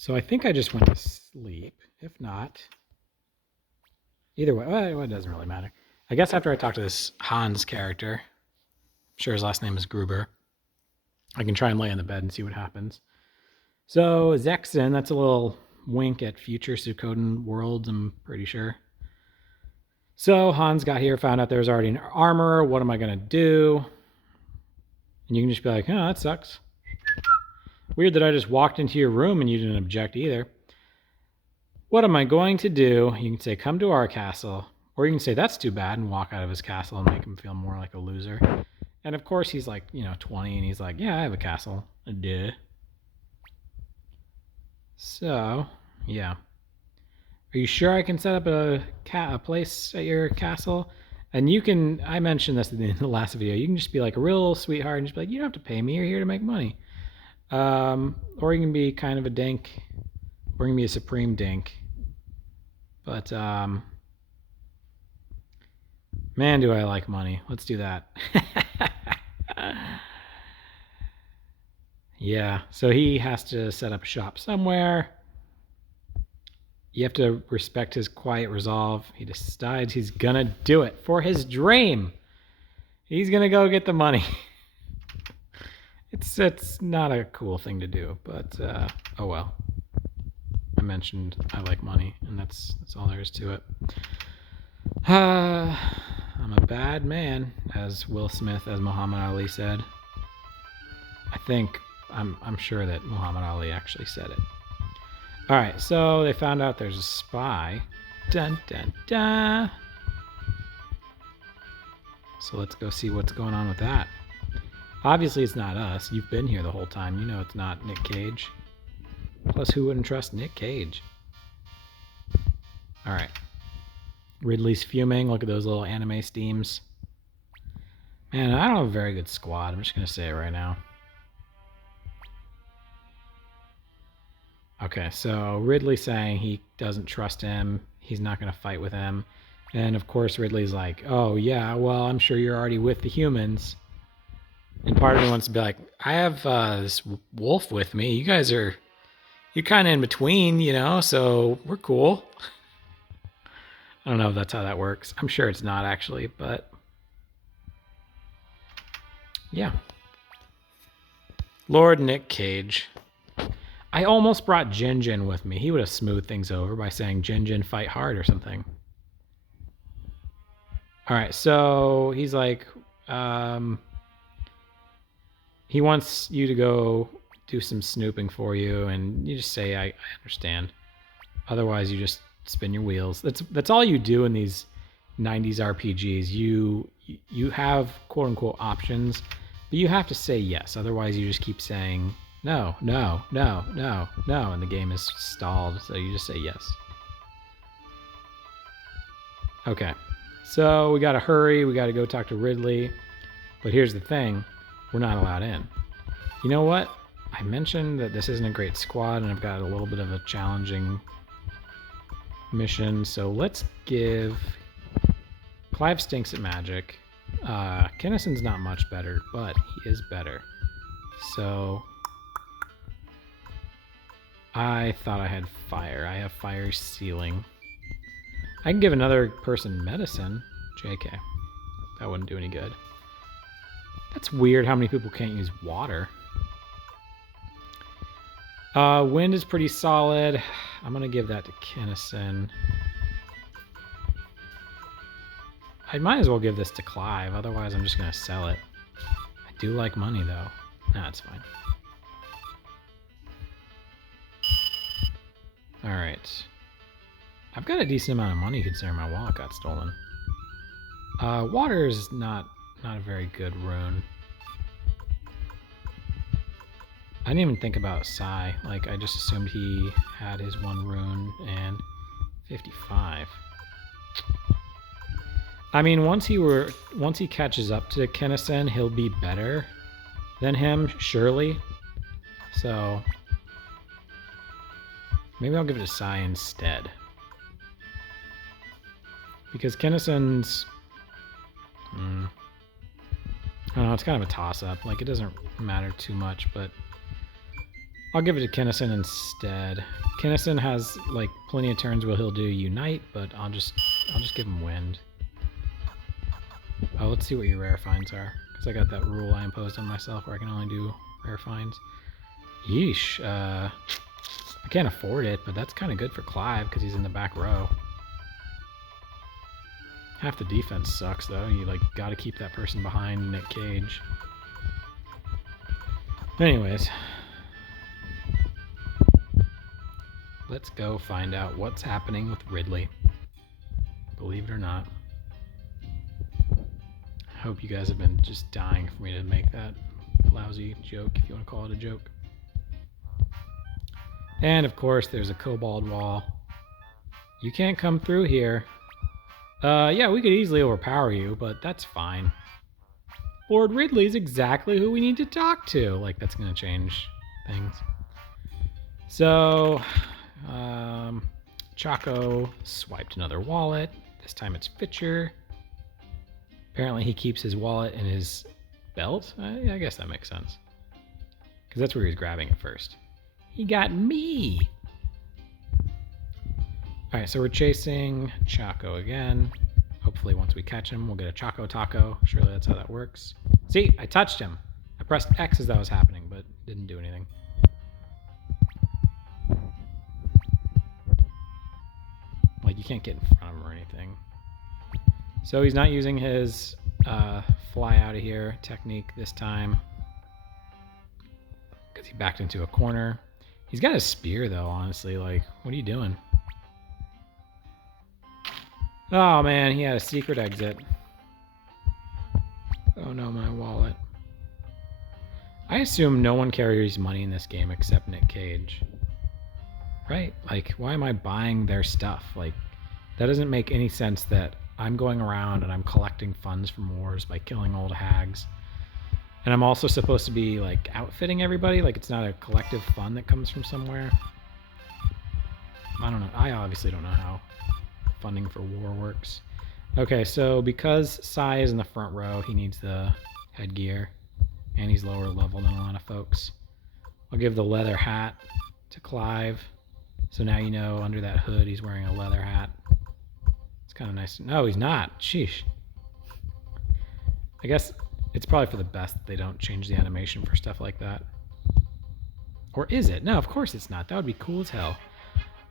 So I think I just went to sleep. If not, either way, well, it doesn't really matter. I guess after I talk to this Hans character, I'm sure his last name is Gruber, I can try and lay in the bed and see what happens. So Zexen, that's a little wink at future Suikoden worlds, I'm pretty sure. So Hans got here, found out there was already an armor. What am I going to do? And you can just be like, oh, that sucks. Weird that I just walked into your room and you didn't object either. What am I going to do? You can say, come to our castle. Or you can say, that's too bad, and walk out of his castle and make him feel more like a loser. And of course, he's like, 20, and he's like, yeah, I have a castle. Duh. So, yeah. Are you sure I can set up a place at your castle? And you can, I mentioned this in the last video, you can just be like a real sweetheart and just be like, you don't have to pay me, you're here to make money. Or you can be kind of a dink, bring me a supreme dink. But, man, do I like money. Let's do that. Yeah, so he has to set up shop somewhere. You have to respect his quiet resolve. He decides he's gonna do it for his dream. He's gonna go get the money. It's not a cool thing to do, but oh well. I mentioned I like money, and that's all there is to it. I'm a bad man, as Will Smith, as Muhammad Ali said. I'm sure that Muhammad Ali actually said it. All right, so they found out there's a spy. Dun, dun, dun. So let's go see what's going on with that. Obviously, it's not us. You've been here the whole time. You know it's not Nick Cage. Plus, who wouldn't trust Nick Cage? All right. Ridley's fuming. Look at those little anime steams. Man, I don't have a very good squad. I'm just going to say it right now. Okay, so Ridley's saying he doesn't trust him. He's not going to fight with him. And of course, Ridley's like, oh, yeah, well, I'm sure you're already with the humans. And part of me wants to be like, I have this wolf with me. You're kind of in between, so we're cool. I don't know if that's how that works. I'm sure it's not actually, but yeah. Lord Nick Cage. I almost brought Jinjin with me. He would have smoothed things over by saying, Jinjin, fight hard or something. All right, so he's like, he wants you to go do some snooping for you, and you just say, I understand. Otherwise, you just spin your wheels. That's all you do in these 90s RPGs. You have quote-unquote options, but you have to say yes. Otherwise, you just keep saying, no, no, no, no, no, and the game is stalled, so you just say yes. Okay, so we gotta hurry. We gotta go talk to Ridley. But here's the thing. We're not allowed in. You know what? I mentioned that this isn't a great squad, and I've got a little bit of a challenging mission. So let's give... Clive stinks at magic. Kennison's not much better, but he is better. So... I thought I had fire. I have fire sealing. I can give another person medicine. JK. That wouldn't do any good. That's weird how many people can't use water. Wind is pretty solid. I'm going to give that to Kennison. I might as well give this to Clive. Otherwise, I'm just going to sell it. I do like money, though. Nah, it's fine. Alright. I've got a decent amount of money considering my wallet got stolen. Water is not a very good rune. I didn't even think about Sai. Like, I just assumed he had his one rune and 55. I mean, once he catches up to Kennison, he'll be better than him, surely. So maybe I'll give it to Sai instead. Because Kennison's... I don't know, it's kind of a toss-up. Like, it doesn't matter too much, but... I'll give it to Kinnison instead. Kinnison has like plenty of turns where he'll do Unite, but I'll just give him Wind. Oh, let's see what your rare finds are, because I got that rule I imposed on myself where I can only do rare finds. Yeesh. I can't afford it, but that's kind of good for Clive because he's in the back row. Half the defense sucks though. You like got to keep that person behind Nick Cage. Anyways, let's go find out what's happening with Ridley. Believe it or not. I hope you guys have been just dying for me to make that lousy joke, if you want to call it a joke. And of course, there's a kobold wall. You can't come through here. Yeah, we could easily overpower you, but that's fine. Lord Ridley's exactly who we need to talk to. Like, that's going to change things. So, Chaco swiped another wallet. This time it's Fitcher. Apparently he keeps his wallet in his belt. I guess that makes sense. Because that's where he was grabbing it first. He got me! Alright, so we're chasing Chaco again. Hopefully once we catch him, we'll get a Chaco Taco. Surely that's how that works. See, I touched him. I pressed X as that was happening, but didn't do anything. Like, you can't get in front of him or anything. So he's not using his fly out of here technique this time. Because he backed into a corner. He's got a spear though, honestly. Like, what are you doing? Oh man, he had a secret exit. Oh no, my wallet. I assume no one carries money in this game except Nick Cage. Right? Like, why am I buying their stuff? Like, that doesn't make any sense that I'm going around and I'm collecting funds from wars by killing old hags. And I'm also supposed to be, like, outfitting everybody? Like, it's not a collective fund that comes from somewhere? I don't know. I obviously don't know how funding for war works. Okay, so because Sai is in the front row, he needs the headgear. And he's lower level than a lot of folks. I'll give the leather hat to Clive. So now you know under that hood he's wearing a leather hat. It's kind of nice. No, he's not. Sheesh. I guess it's probably for the best that they don't change the animation for stuff like that. Or is it? No, of course it's not. That would be cool as hell.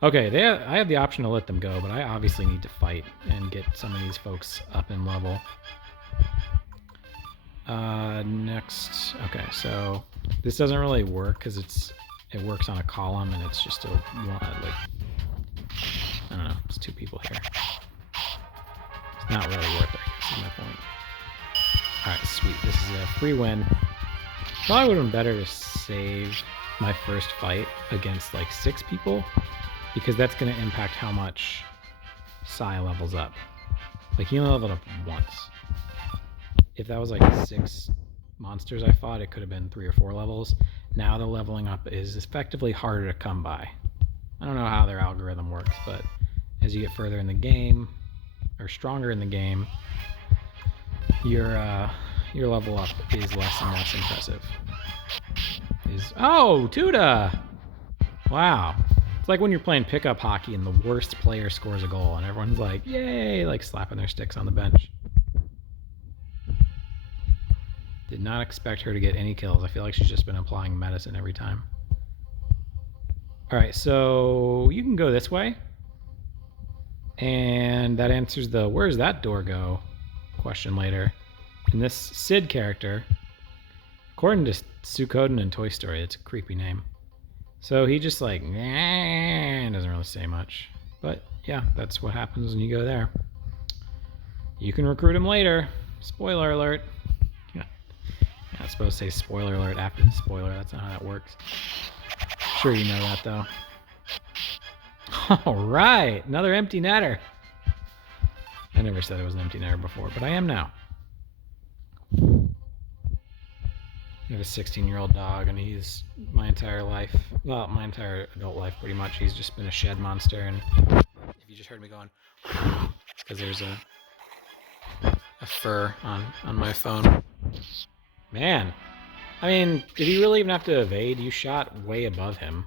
Okay, I have the option to let them go, but I obviously need to fight and get some of these folks up in level. Next. Okay, so this doesn't really work because it works on a column and it's just a one, like, I don't know, it's two people here. It's not really worth it, I guess is my point. Alright, sweet. This is a free win. Probably would have been better to save my first fight against like 6 people, because that's going to impact how much Sai levels up. Like, he only leveled up once. If that was like 6 monsters I fought, it could have been 3 or 4 levels. Now the leveling up is effectively harder to come by. I don't know how their algorithm works, but as you get further in the game, or stronger in the game, your level up is less and less impressive. Oh, Tuda! Wow. It's like when you're playing pickup hockey and the worst player scores a goal and everyone's like, yay, like slapping their sticks on the bench. Did not expect her to get any kills. I feel like she's just been applying medicine every time. Alright, so you can go this way. And that answers the where's that door go question later. And this Sid character, according to Suikoden and Toy Story, it's a creepy name. So he just like, nah, doesn't really say much. But yeah, that's what happens when you go there. You can recruit him later. Spoiler alert. I'm not supposed to say spoiler alert after the spoiler. That's not how that works. Sure you know that, though. All right. Another empty netter. I never said it was an empty netter before, but I am now. I have a 16-year-old dog, and he's my entire life, well, my entire adult life, pretty much. He's just been a shed monster, and if you just heard me going, it's because there's a fur on my phone. Man, I mean, did he really even have to evade? You shot way above him.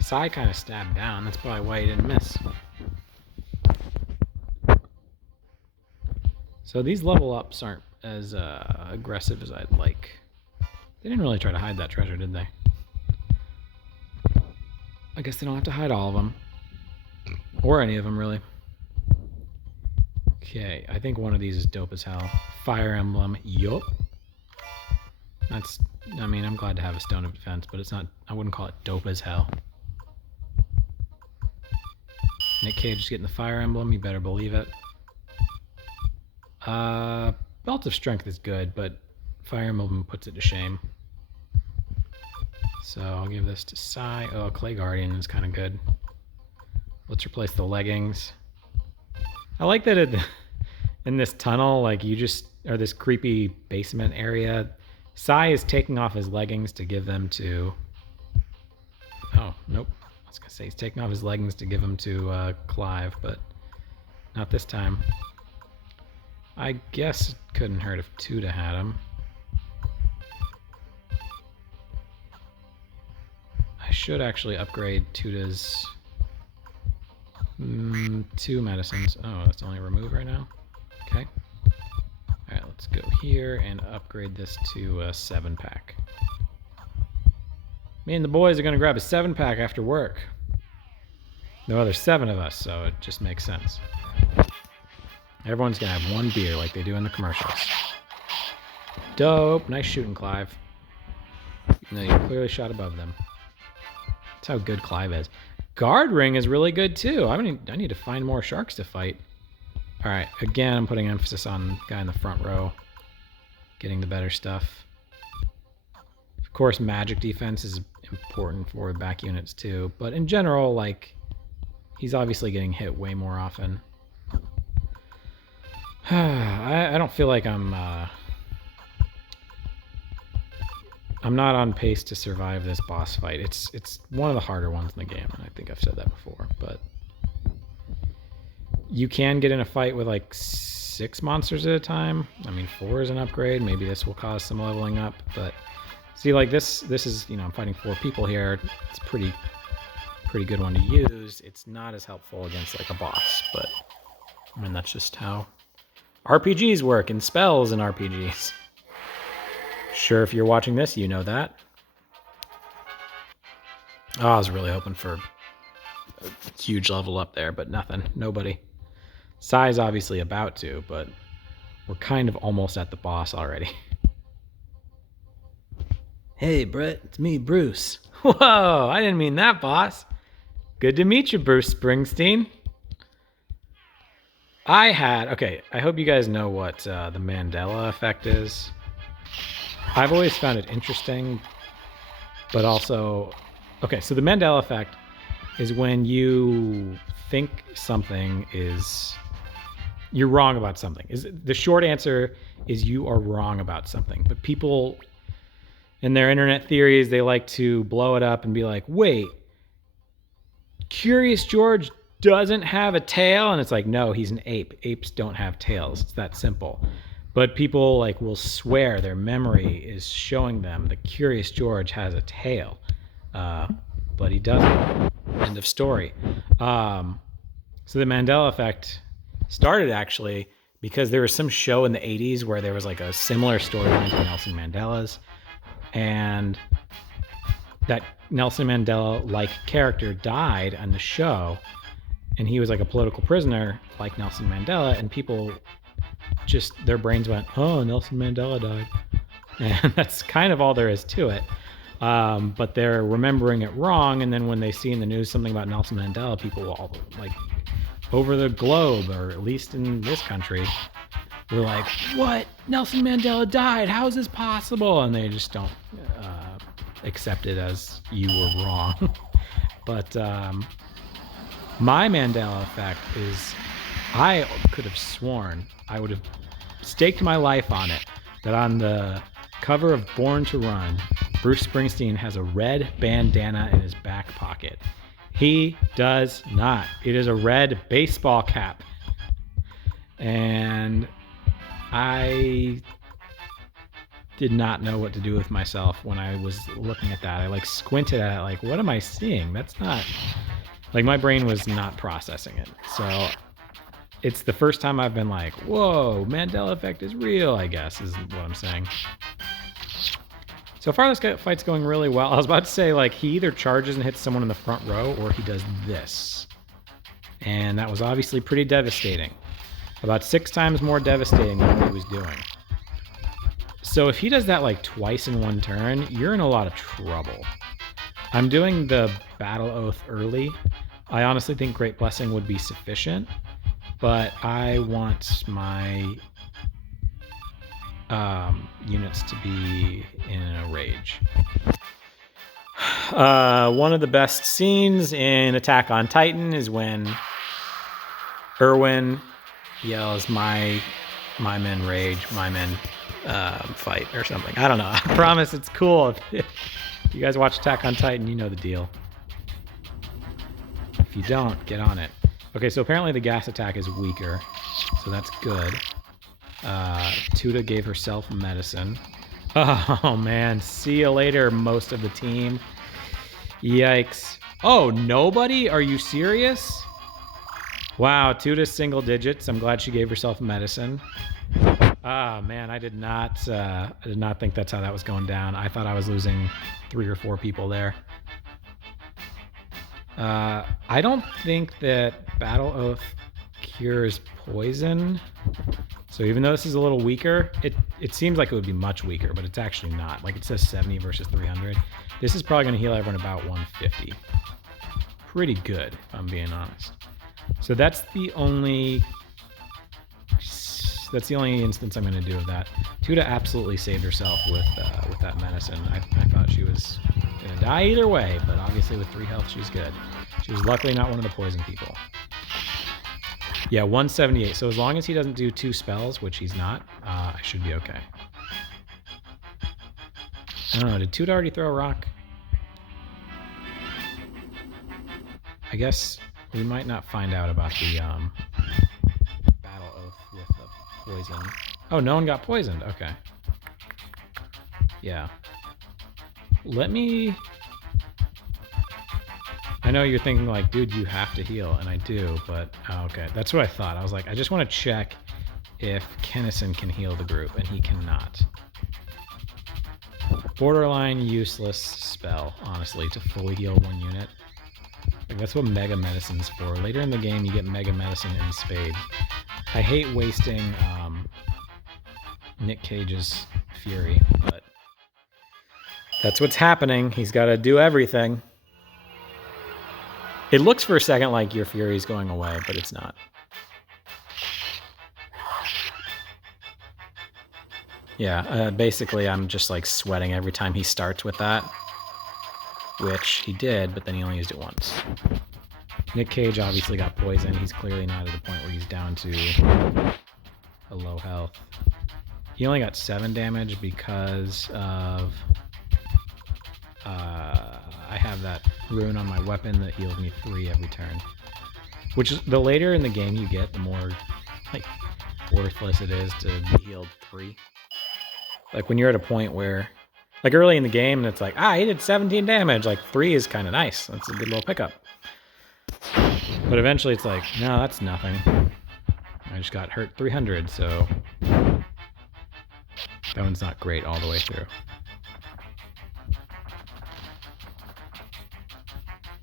Sai kind of stabbed down. That's probably why he didn't miss. So these level ups aren't as aggressive as I'd like. They didn't really try to hide that treasure, did they? I guess they don't have to hide all of them. Or any of them, really. Okay, I think one of these is dope as hell. Fire Emblem, yup. That's, I mean, I'm glad to have a Stone of Defense, but it's not, I wouldn't call it dope as hell. Nick Cage is getting the Fire Emblem, you better believe it. Belt of Strength is good, but Fire Emblem puts it to shame. So I'll give this to Sai. Oh, Clay Guardian is kind of good. Let's replace the leggings. I like that in this tunnel, like you just, or this creepy basement area, Sai is taking off his leggings to give them to, oh, nope. I was going to say he's taking off his leggings to give them to Clive, but not this time. I guess it couldn't hurt if Tuda had him. I should actually upgrade Tuda's 2 medicines. Oh, that's only remove right now? Okay. Alright, let's go here and upgrade this to a 7-pack. Me and the boys are going to grab a 7-pack after work. No, there's 7 of us, so it just makes sense. Everyone's going to have 1 beer like they do in the commercials. Dope. Nice shooting, Clive. No, you clearly shot above them. That's how good Clive is. Guard Ring is really good, too. I need to find more sharks to fight. All right, again, I'm putting emphasis on the guy in the front row. Getting the better stuff. Of course, magic defense is important for back units, too. But in general, like, he's obviously getting hit way more often. I don't feel like I'm not on pace to survive this boss fight. It's one of the harder ones in the game, and I think I've said that before, but you can get in a fight with like 6 monsters at a time. I mean, 4 is an upgrade. Maybe this will cause some leveling up, but see, like this is, you know, I'm fighting 4 people here. It's pretty good one to use. It's not as helpful against like a boss, but I mean, that's just how RPGs work and spells in RPGs. Sure, if you're watching this, you know that. Oh, I was really hoping for a huge level up there, but nothing. Nobody. Sai's obviously about to, but we're kind of almost at the boss already. Hey, Brett, it's me, Bruce. Whoa, I didn't mean that, boss. Good to meet you, Bruce Springsteen. Okay, I hope you guys know what the Mandela effect is. I've always found it interesting, but also, okay, so the Mandela effect is when you think something is, you're wrong about something. The short answer is you are wrong about something, but people in their internet theories, they like to blow it up and be like, wait, Curious George doesn't have a tail? And it's like, no, he's an ape. Apes don't have tails. It's that simple. But people like will swear their memory is showing them that Curious George has a tail, but he doesn't. End of story. So the Mandela effect started actually because there was some show in the 80s where there was like a similar storyline to Nelson Mandela's, and that Nelson Mandela-like character died on the show, and he was like a political prisoner like Nelson Mandela, and people just, their brains went, oh, Nelson Mandela died. And that's kind of all there is to it. But they're remembering it wrong, and then when they see in the news something about Nelson Mandela, people all, like, over the globe, or at least in this country, we're like, what? Nelson Mandela died? How is this possible? And they just don't accept it as you were wrong. But my Mandela effect is, I could have sworn, I would have staked my life on it, that on the cover of Born to Run, Bruce Springsteen has a red bandana in his back pocket. He does not. It is a red baseball cap. And I did not know what to do with myself when I was looking at that. I like squinted at it like, what am I seeing? That's not... Like my brain was not processing it. So it's the first time I've been like, whoa, Mandela effect is real, I guess, is what I'm saying. So far, this fight's going really well. I was about to say, like, he either charges and hits someone in the front row, or he does this. And that was obviously pretty devastating. About 6 times more devastating than what he was doing. So if he does that, like, twice in one turn, you're in a lot of trouble. I'm doing the Battle Oath early. I honestly think Great Blessing would be sufficient, but I want my units to be in a rage. One of the best scenes in Attack on Titan is when Erwin yells, my men rage, my men fight, or something. I don't know. I promise it's cool. If you guys watch Attack on Titan, you know the deal. If you don't, get on it. Okay, so apparently the gas attack is weaker, so that's good. Tuda gave herself medicine. Oh man, see you later, most of the team. Yikes. Oh, nobody? Are you serious? Wow, Tuda's single digits. I'm glad she gave herself medicine. Ah, man, I did not think that's how that was going down. I thought I was losing 3 or 4 people there. I don't think that Battle Oath cures poison. So even though this is a little weaker, it seems like it would be much weaker, but it's actually not. Like it says 70 versus 300. This is probably going to heal everyone about 150. Pretty good, if I'm being honest. So that's the only instance I'm going to do of that. Tuda absolutely saved herself with that medicine. I thought she was going to die either way, but obviously with 3 health, she's good. She was luckily not one of the poison people. Yeah, 178. So as long as he doesn't do 2 spells, which he's not, I should be okay. I don't know, did Tuda already throw a rock? I guess we might not find out about the Battle Oath with the poison. Oh, no one got poisoned. Okay. Yeah. Let me... I know you're thinking like, dude, you have to heal, and I do, but okay. That's what I thought. I was like, I just want to check if Kennison can heal the group, and he cannot. Borderline useless spell, honestly, to fully heal 1 unit. Like, that's what Mega Medicine's for. Later in the game, you get Mega Medicine in spades. I hate wasting Nick Cage's Fury, but that's what's happening. He's got to do everything. It looks for a second like your Fury is going away, but it's not. Yeah, basically I'm just like sweating every time he starts with that. Which he did, but then he only used it once. Nick Cage obviously got poisoned. He's clearly not at a point where he's down to a low health. He only got 7 damage because of... I have that rune on my weapon that heals me 3 every turn. Which is, the later in the game you get, the more like worthless it is to be healed 3. Like when you're at a point where, like early in the game, and it's like, he did 17 damage. Like 3 is kind of nice. That's a good little pickup. But eventually it's like, no, that's nothing. I just got hurt 300, so that one's not great all the way through.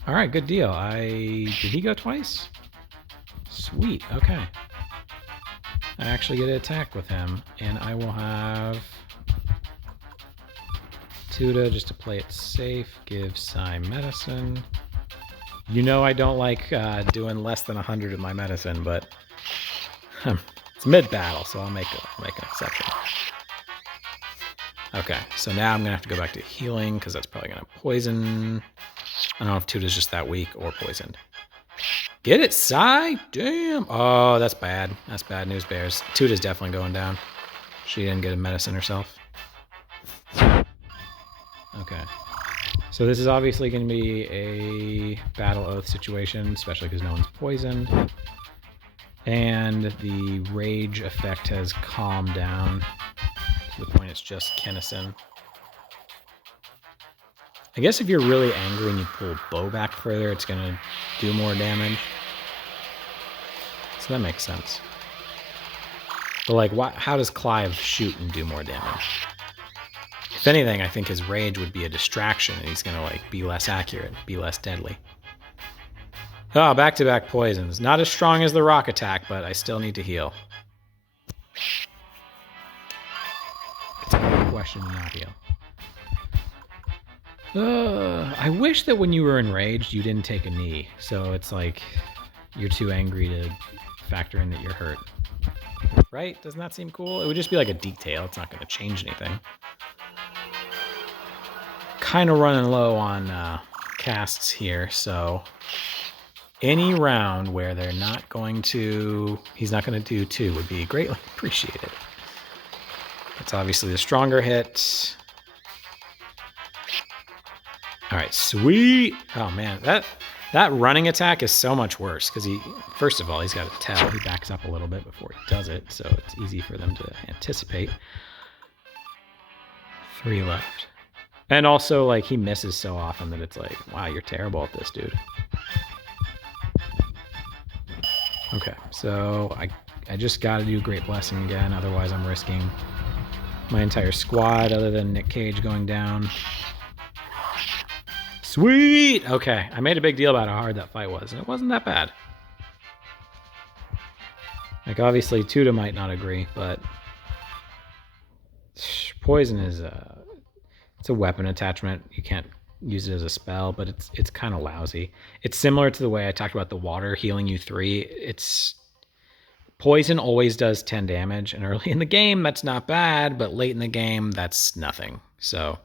All right, good deal. Did he go twice? Sweet, okay. I actually get to attack with him, and I will have Tuda just to play it safe, give Sai medicine. You know I don't like doing less than 100 of my medicine, but it's mid-battle, so I'll make an exception. Okay, so now I'm going to have to go back to healing, because that's probably going to poison... I don't know if Tuda's just that weak or poisoned. Get it, Sai? Damn. Oh, that's bad. That's bad news, Bears. Tuda's definitely going down. She didn't get a medicine herself. Okay. So this is obviously going to be a Battle Oath situation, especially because no one's poisoned. And the rage effect has calmed down. to the point it's just Kennison. I guess if you're really angry and you pull bow back further, it's going to do more damage. So that makes sense. But like, how does Clive shoot and do more damage? If anything, I think his rage would be a distraction and he's going to like be less accurate, be less deadly. Oh, back-to-back poisons. Not as strong as the rock attack, but I still need to heal. It's out of the question to not heal. I wish that when you were enraged, you didn't take a knee. So it's like you're too angry to factor in that you're hurt. Right? Doesn't that seem cool? It would just be like a detail. It's not going to change anything. Kind of running low on casts here, so any round where they're not going to, he's not going to do 2 would be greatly appreciated. That's obviously the stronger hit. All right, sweet. Oh man, that running attack is so much worse because first of all, he's got to tell. He backs up a little bit before he does it, so it's easy for them to anticipate. 3 left. And also, like, he misses so often that it's like, wow, you're terrible at this, dude. Okay, so I just got to do Great Blessing again, otherwise I'm risking my entire squad other than Nick Cage going down. Sweet! Okay, I made a big deal about how hard that fight was, and it wasn't that bad. Like, obviously, Tuda might not agree, but poison is it's a weapon attachment. You can't use it as a spell, but it's kind of lousy. It's similar to the way I talked about the water healing you 3. It's poison always does 10 damage, and early in the game that's not bad, but late in the game that's nothing. So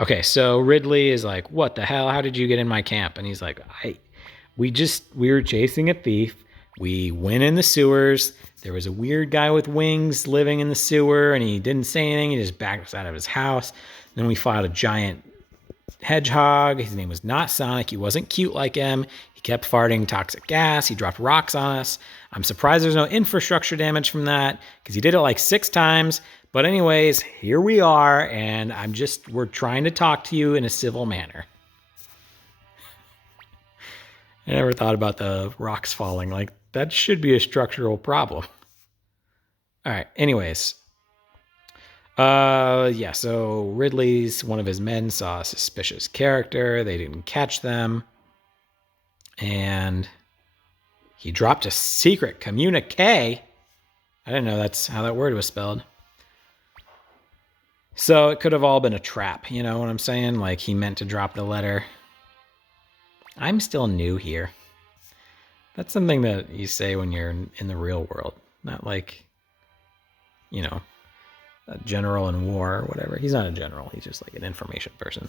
okay, so Ridley is like, what the hell? How did you get in my camp? And he's like, we were chasing a thief. We went in the sewers. There was a weird guy with wings living in the sewer, and he didn't say anything. He just backed us out of his house. Then we fought a giant hedgehog. His name was not Sonic. He wasn't cute like him. He kept farting toxic gas. He dropped rocks on us. I'm surprised there's no infrastructure damage from that because he did it like 6 times. But anyways, here we are, and we're trying to talk to you in a civil manner. I never thought about the rocks falling. Like, that should be a structural problem. All right, anyways. Yeah, so one of his men saw a suspicious character. They didn't catch them. And he dropped a secret communique. I didn't know that's how that word was spelled. So it could have all been a trap, you know what I'm saying? Like, he meant to drop the letter. I'm still new here. That's something that you say when you're in the real world. Not like, you know, a general in war or whatever. He's not a general. He's just like an information person.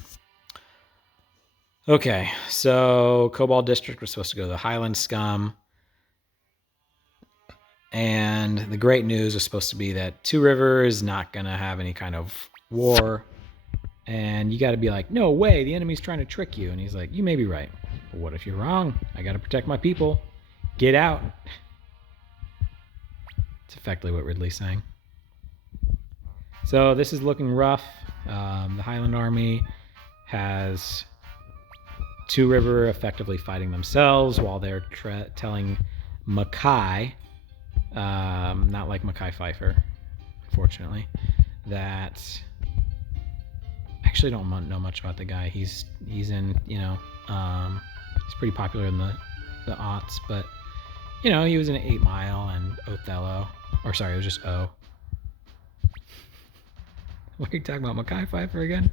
Okay, so Cobalt District was supposed to go to the Highland Scum. And the great news was supposed to be that Two River is not going to have any kind of war. And you got to be like, no way, the enemy's trying to trick you. And he's like, you may be right. But what if you're wrong? I got to protect my people. Get out. It's effectively what Ridley's saying. So this is looking rough. The Highland Army has Two River effectively fighting themselves while they're telling Mackay, not like Mackay Pfeiffer, unfortunately, that I actually don't know much about the guy. He's in, you know, he's pretty popular in the aughts, but you know, he was in 8 Mile and Othello, or sorry, it was just O. What are you talking about, Mackay Pfeiffer again?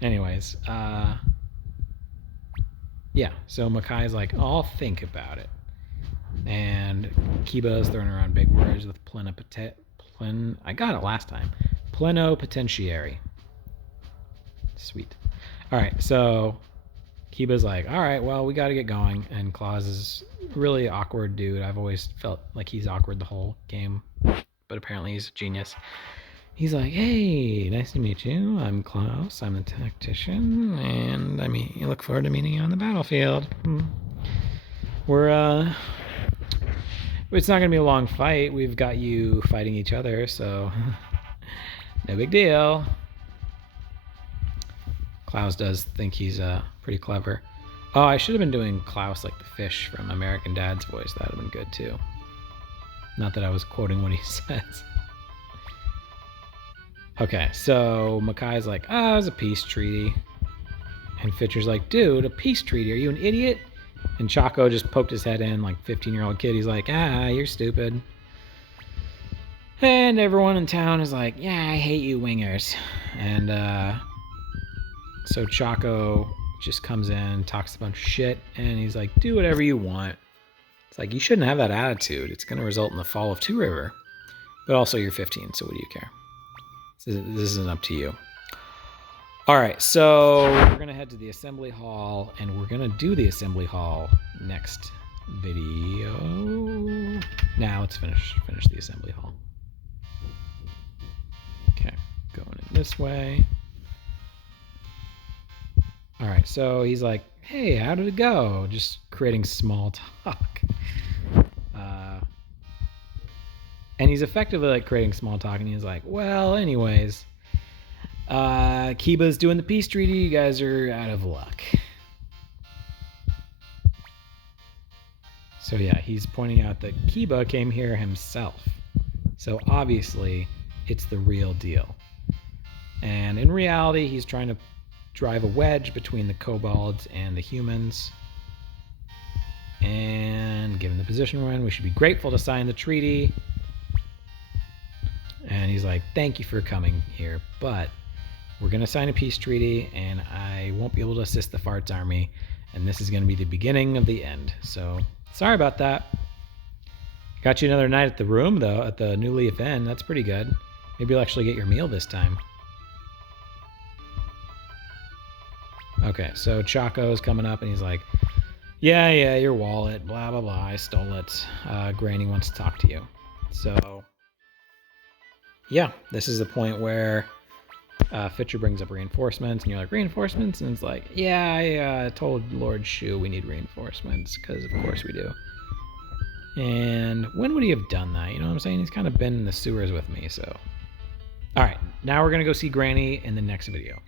Anyways, yeah, so Mackay's like, oh, I'll think about it. And Kiba's throwing around big words with I got it last time. Plenipotentiary. Sweet. All right, so Kiba's like, all right, well, we got to get going. And Claus is a really awkward dude. I've always felt like he's awkward the whole game, but apparently he's a genius. He's like, hey, nice to meet you. I'm Klaus. I'm the tactician, and I look forward to meeting you on the battlefield. We're It's not going to be a long fight. We've got you fighting each other, so no big deal. Klaus does think he's pretty clever. Oh, I should have been doing Klaus like the fish from American Dad's voice. That would have been good too. Not that I was quoting what he says. Okay, so Makai's like, it was a peace treaty. And Fitcher's like, dude, a peace treaty? Are you an idiot? And Chaco just poked his head in like 15-year-old kid. He's like, you're stupid. And everyone in town is like, yeah, I hate you wingers. And so Chaco just comes in, talks a bunch of shit, and he's like, do whatever you want. It's like, you shouldn't have that attitude. It's going to result in the fall of Two River. But also you're 15, so what do you care? This isn't up to you. All right, so we're going to head to the assembly hall, and we're going to do the assembly hall next video. Now let's finish the assembly hall. Okay, going in this way. All right, so he's like, hey, how did it go? Just creating small talk. And he's effectively like creating small talk, and he's like, well, anyways, Kiba's doing the peace treaty. You guys are out of luck. So yeah, he's pointing out that Kiba came here himself. So obviously, it's the real deal. And in reality, he's trying to drive a wedge between the kobolds and the humans. And given the position we're in, we should be grateful to sign the treaty. And he's like, thank you for coming here, but we're going to sign a peace treaty, and I won't be able to assist the Farts army, and this is going to be the beginning of the end. So, sorry about that. Got you another night at the room, though, at the New Leaf Inn. That's pretty good. Maybe you'll actually get your meal this time. Okay, so Chaco's coming up, and he's like, yeah, your wallet, blah, blah, blah, I stole it. Granny wants to talk to you. So, yeah, this is the point where Fitcher brings up reinforcements, and you're like, reinforcements? And it's like, yeah, I told Lord Shu we need reinforcements, because of course we do. And when would he have done that? You know what I'm saying? He's kind of been in the sewers with me, so. All right, now we're going to go see Granny in the next video.